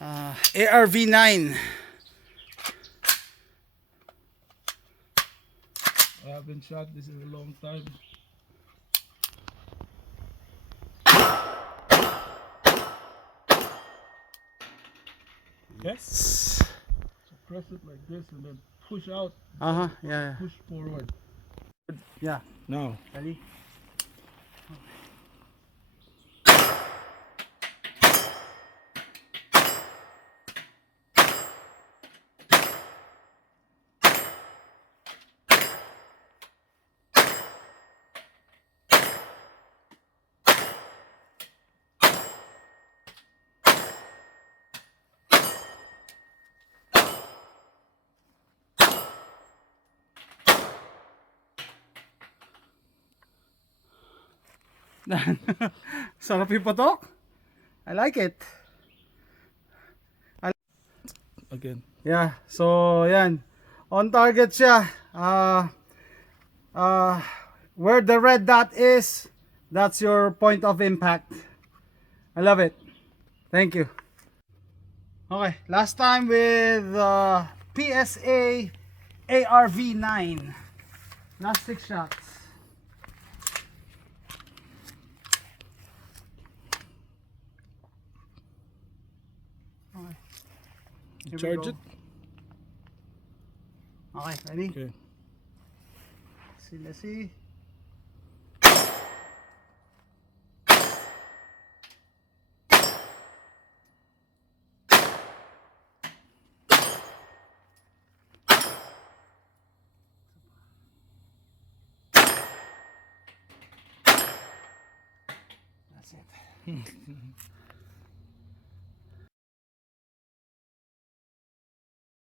ARV9. I haven't shot this in a long time. Yes. So press it like this and then push out. Yeah. Push forward. Yeah. Now. Ready? Sarap yung patok. I like it. Again. Yeah, so yan. On target siya. Where the red dot is, that's your point of impact. I love it. Thank you. Okay, last time with PSA ARV9. Last 6 shots. Okay. Here we Charge go. it. Okay, ready? Okay. Let's see. That's it.